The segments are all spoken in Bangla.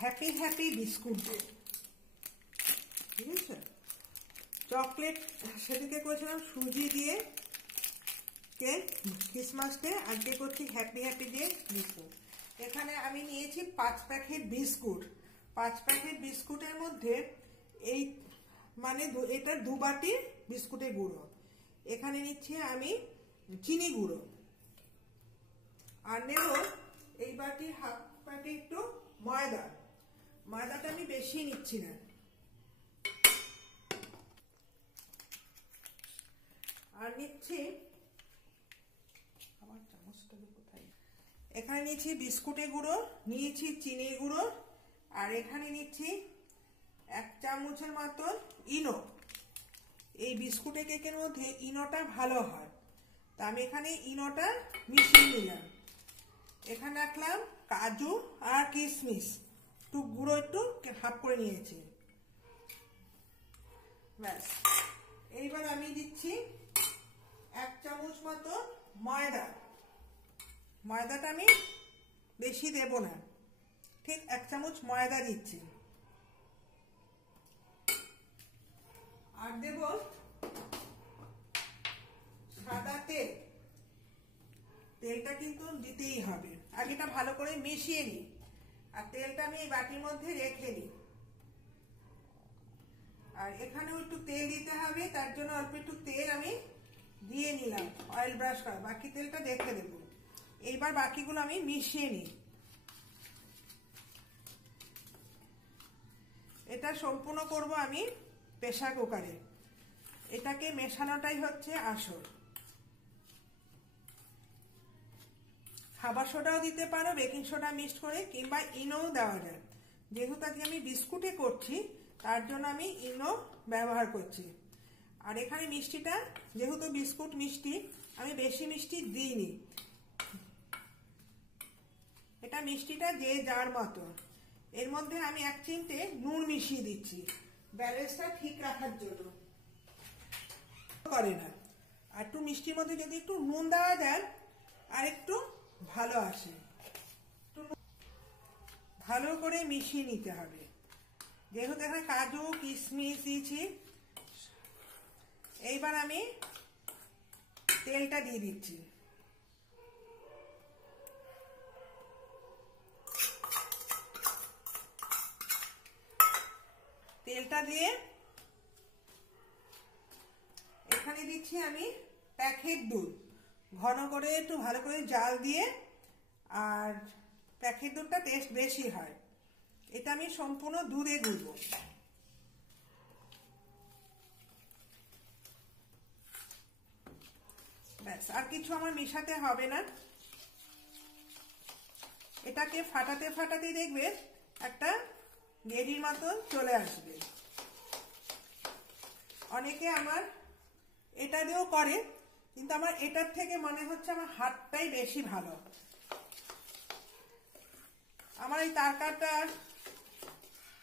হ্যাপি হ্যাপি বিস্কুট দিয়ে, ঠিক আছে। চকলেট সেদিকে করেছিলাম সুজি দিয়ে কেক ক্রিসমাস ডে, আজকে করছি হ্যাপি হ্যাপি দিয়ে বিস্কুট। এখানে আমি নিয়েছি 5 প্যাকেট বিস্কুট। 5 প্যাকেট বিস্কুটের মধ্যে এই মানে এটা 2 বাটি বিস্কুটের গুঁড়ো। এখানে নিচ্ছি আমি চিনি গুঁড়ো, আর নেব এই বাটির হাফ বাটি একটু ময়দা। ময়দাটা আমি বেশি নিচ্ছি না। আর নিচ্ছি আমার চামচটা কোথায়, এখানে নিচ্ছি বিস্কুটের গুঁড়ো, নিয়েছি চিনির গুঁড়ো, আর এখানে নিচ্ছি 1 চামচের মতো ইনো। এই বিস্কুটের কেকের মধ্যে ইনোটা ভালো হয়, তা আমি এখানে ইনোটা মিশিয়ে নিলাম। এখানে রাখলাম কাজু আর কিশমিশ, একটু গুঁড়ো একটু হাফ করে নিয়েছি, ব্যাস। এইবার আমি দিচ্ছি 1 চামচ মতো ময়দা। ময়দাটা আমি বেশি দেব না, ঠিক 1 চামচ ময়দা দিচ্ছি। আর দেব সাদা তেল। তেলটা কিন্তু দিতেই হবে, আগে এটা ভালো করে মিশিয়ে নিই। আর তেলটা আমি এই বাটির মধ্যে রেখে নিই। আর এখানেও একটু তেল দিতে হবে, তার জন্য অল্প একটু তেল আমি দিয়ে নিলাম অয়েল ব্রাশ করা, বাকি তেলটা দেখে দেব। এইবার বাকিগুলো আমি মিশিয়ে নিই। এটা সম্পূর্ণ করব আমি প্রেসার কুকারে। এটাকে মেশানোটাই হচ্ছে আসল। খাবার সোডাও দিতে পারো, বেকিং সোডা মিক্সড করে, কিংবা ইনোও দেওয়া যায়। যেহেতু আজকে আমি বিস্কুটে করছি তার জন্য আমি ইনো ব্যবহার করছি। আর এখানে মিষ্টিটা, যেহেতু বিস্কুট মিষ্টি, আমি বেশি মিষ্টি দিইনি। এটা মিষ্টিটা যে যার মতো। এর মধ্যে আমি 1 চিমটে নুন মিশিয়ে দিচ্ছি, ব্যালেন্সটা ঠিক রাখার জন্য। করে না, আর একটু মিষ্টির মধ্যে যদি একটু নুন দেওয়া যায় আর একটু ভালো আসে। ভালো করে মিশিয়ে নিতে হবে। যেহেতু এখানে কাজু কিশমিশ দিয়েছি, এইবার আমি তেলটা দিয়ে দিচ্ছি। তেলটা দিয়ে এখানে দিচ্ছি আমি প্যাকেট দুধ, ঘন করে একটু ভালো করে জাল দিয়ে। আর প্যাকেট দুধটা টেস্ট বেশি হয়। এটা আমি সম্পূর্ণ দুধে গুলবো। ব্যাস, আর কিছু আমার মেশাতে হবে না। এটাকে ফাটাতে ফাটাতে দেখবে একটা রেডির মতো চলে আসবে। অনেকে আমার এটা দিয়েও করে, কিন্তু আমার এটার থেকে মনে হচ্ছে আমার হাতটাই বেশি ভালো। আমার এই তারকাটা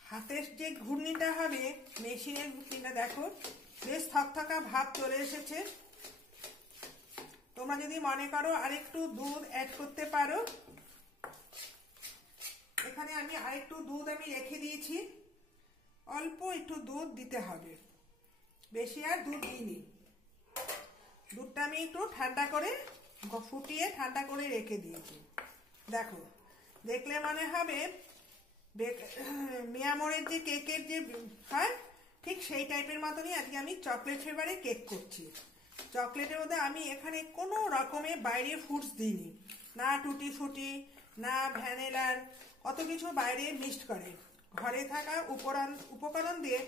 হাতের যে ঘূর্ণিটা হবে, মেশিনের ঘূর্ণিটা দেখো বেশ থকথকা ভাব চলে এসেছে। তোমরা যদি মনে করো আরেকটু দুধ অ্যাড করতে পারো। এখানে আমি আরেকটু দুধ আমি রেখে দিয়েছি, অল্প একটু দুধ দিতে হবে, বেশি আর দুধ দিইনি। দুধটা আমি একটু ঠান্ডা করে ফুটিয়ে ঠান্ডা করে রেখে দিয়েছি। দেখো, দেখলে মনে হবে মিয়ামোরের যে কেকের যে হয় ঠিক সেই টাইপের মতনই আজকে আমি চকলেট ফ্লেভারে কেক করছি। চকলেটের মধ্যে আমি এখানে কোনো রকমের বাইরে ফুডস দিইনি, না টুটি ফুটি, না ভ্যানিলার, কত কিছু বাইরে মিক্সড করে। ঘরে থাকা উপকরণ দিয়ে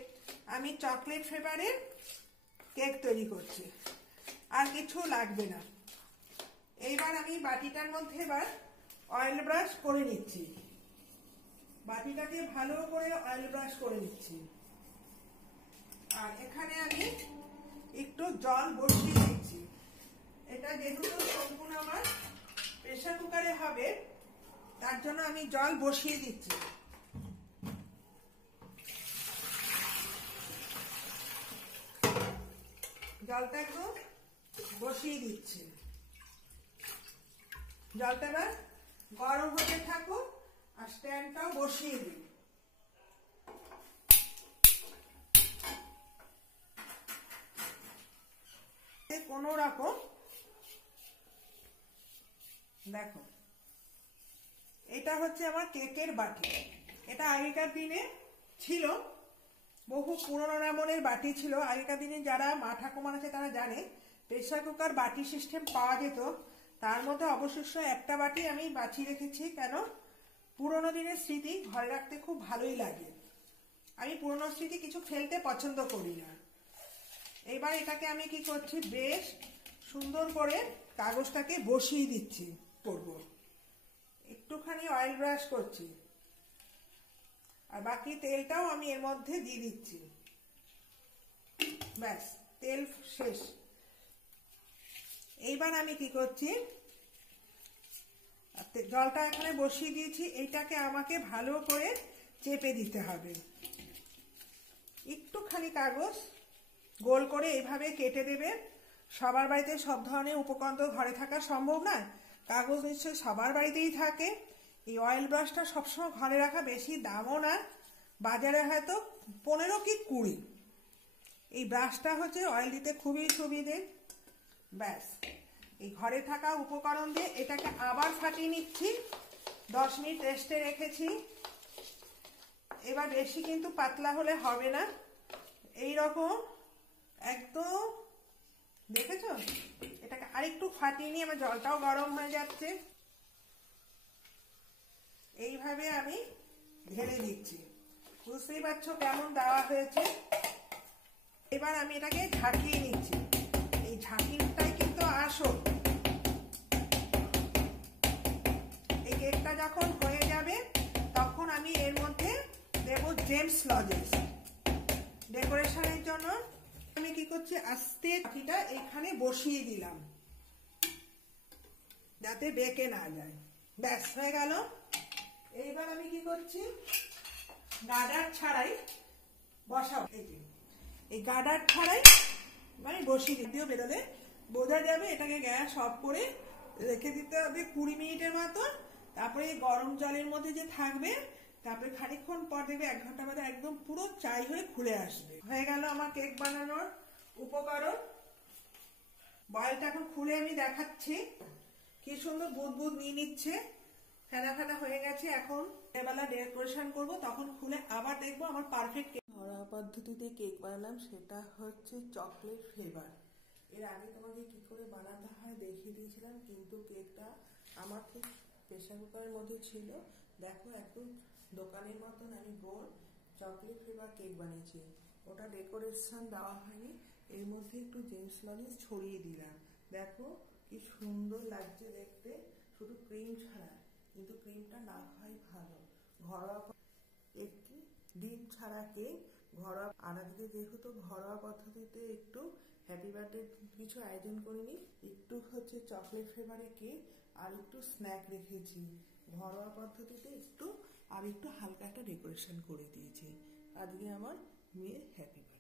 আমি চকলেট ফ্লেভারের কেক তৈরি করছি, আর কিছু লাগবে না। এইবার আমি বাটিটার মধ্যে এবার অয়েল ব্রাশ করে নিচ্ছি। বাটিটাকে ভালো করে অয়েল ব্রাশ করে নিচ্ছি। আর এখানে আমি একটু জল বসিয়ে দিচ্ছি। এটা যেহেতু সম্পূর্ণ আমার প্রেসার কুকারে হবে, তার জন্য আমি জল বসিয়ে দিচ্ছি। জলটা একটু বসিয়ে দিচ্ছি। জলটা এবার গরম হতে থাকুক, আর স্ট্যান্ডটাও বসিয়ে দিই। কোনো রকম, দেখো এটা হচ্ছে আমার কেকের বাটি। এটা আগেকার দিনে ছিল, বহু পুরোনো আমলের বাটি ছিল। আগেকার দিনে যারা মা ঠাকুমা আছে তারা জানে প্রেসার কুকার বাটি সিস্টেম পাওয়া যেত। তার মধ্যে অবশ্য একটা বাটি আমি বাছিয়ে রেখেছি, কেন পুরোনো দিনের স্মৃতি ঘরে রাখতে খুব ভালোই লাগে। আমি পুরোনো স্মৃতি কিছু ফেলতে পছন্দ করি না। এবার এটাকে আমি কি করছি, বেশ সুন্দর করে কাগজটাকে বসিয়ে দিচ্ছি। করব একটুখানি অয়েল ব্রাশ করছি, আর বাকি তেলটাও আমি এর মধ্যে দিয়ে দিচ্ছি। ব্যাস, তেল শেষ। এইবার আমি কি করছি, জলটা এখানে বসিয়ে দিয়েছি, এইটাকে আমাকে ভালো করে চেপে দিতে হবে। একটুখানি কাগজ গোল করে এইভাবে কেটে দেবে। সবার বাড়িতে সব ধরনের উপকরণ তো ঘরে থাকা সম্ভব না, কাগজ নিশ্চয়ই সবার বাড়িতেই থাকে। এই অয়েল ব্রাশটা সবসময় ঘরে রাখা, বেশি দামও না, বাজারে হয়তো 15 কি 20। এই ব্রাশটা হচ্ছে অয়েল দিতে খুবই সুবিধে। ব্যাস, এই ঘরে থাকা উপকরণ দিয়ে এটাকে আবার ফাটিয়ে নিচ্ছি। 10 মিনিট রেস্টে রেখেছি। এবার বেশি কিন্তু পাতলা হলে হবে না, এই রকম একদম, দেখেছো? এটাকে আরেকটু ফাটিয়ে নিয়ে, আমার জলটাও গরম হয়ে যাচ্ছে, এইভাবে আমি ঢেলে দিচ্ছি। বুঝতেই পারছো কেমন দেওয়া হয়েছে। এবার আমি এটাকে ঝাঁকিয়ে নিচ্ছি। এই ঝাঁকিটাই কিন্তু আসল। এই কেকটা যখন হয়ে যাবে তখন আমি এর মধ্যে দেব জেমস লজেন্স ডেকোরেশনের জন্য। আমি কি করছি, আস্তে বাটিটা এখানে বসিয়ে দিলাম যাতে বেঁকে না যায়। ব্যাস, হয়ে গেল। এইবার আমি কি করছি, গার্ডার ছাড়াই বসাবো। এই গার্ডার ছাড়াই আমি বসিয়ে দিতেও বেরোলে বোঝা যাবে। এটাকে গ্যাস অফ করে রেখে দিতে হবে 20 মিনিটের মতো। তারপরে এই গরম জলের মধ্যে যে থাকবে, তারপরে খানিকক্ষণ পর দেখবে 1 ঘন্টা বাদে একদম পুরো চাই হয়ে খুলে আসবে। হয়ে গেল আমার কেক বানানোর উপকরণ। বয়েলটা এখন খুলে আমি দেখাচ্ছি, কি সুন্দর বুদবুদ নিয়ে নিচ্ছে, ফেনা ফেনা হয়ে গেছে। এখন এবেলা ডেকোরেশন করব, তখন খুলে আবার দেখবো আমার পারফেক্ট কেক। ঘরোয়া পদ্ধতিতে কেক বানালাম, সেটা হচ্ছে চকলেট ফ্লেভার। এর আগে তোমাকে কি করে বানাতে হয় দেখিয়ে দিয়েছিলাম, কিন্তু কেকটা আমার ঠিক প্রেসার কুকারের মধ্যে ছিল। দেখো, একদম দোকানের মতন আমি গোল চকলেট ফ্লেভার কেক বানিয়েছি। ওটা ডেকোরেশন দেওয়া হয়নি, এর মধ্যে একটু জেমস লজেন্স ছড়িয়ে দিলাম। দেখো কি সুন্দর লাগছে দেখতে, শুধু ক্রিম ছাড়া। কিন্তু ক্রিমটা না হয় ভালো। ঘরোয়া একটি ডিম ছাড়া কেক, ঘরোয়া। আর আজকে যেহেতু ঘরোয়া পদ্ধতিতে একটু হ্যাপি বার্থডে কিছু আয়োজন করিনি, একটু হচ্ছে চকলেট ফ্লেভারের কেক আর একটু স্ন্যাক রেখেছি। ঘরোয়া পদ্ধতিতে একটু আর একটু হালকা একটা ডেকোরেশন করে দিয়েছি। আজকে আমার মেয়ের হ্যাপি বার্থডে।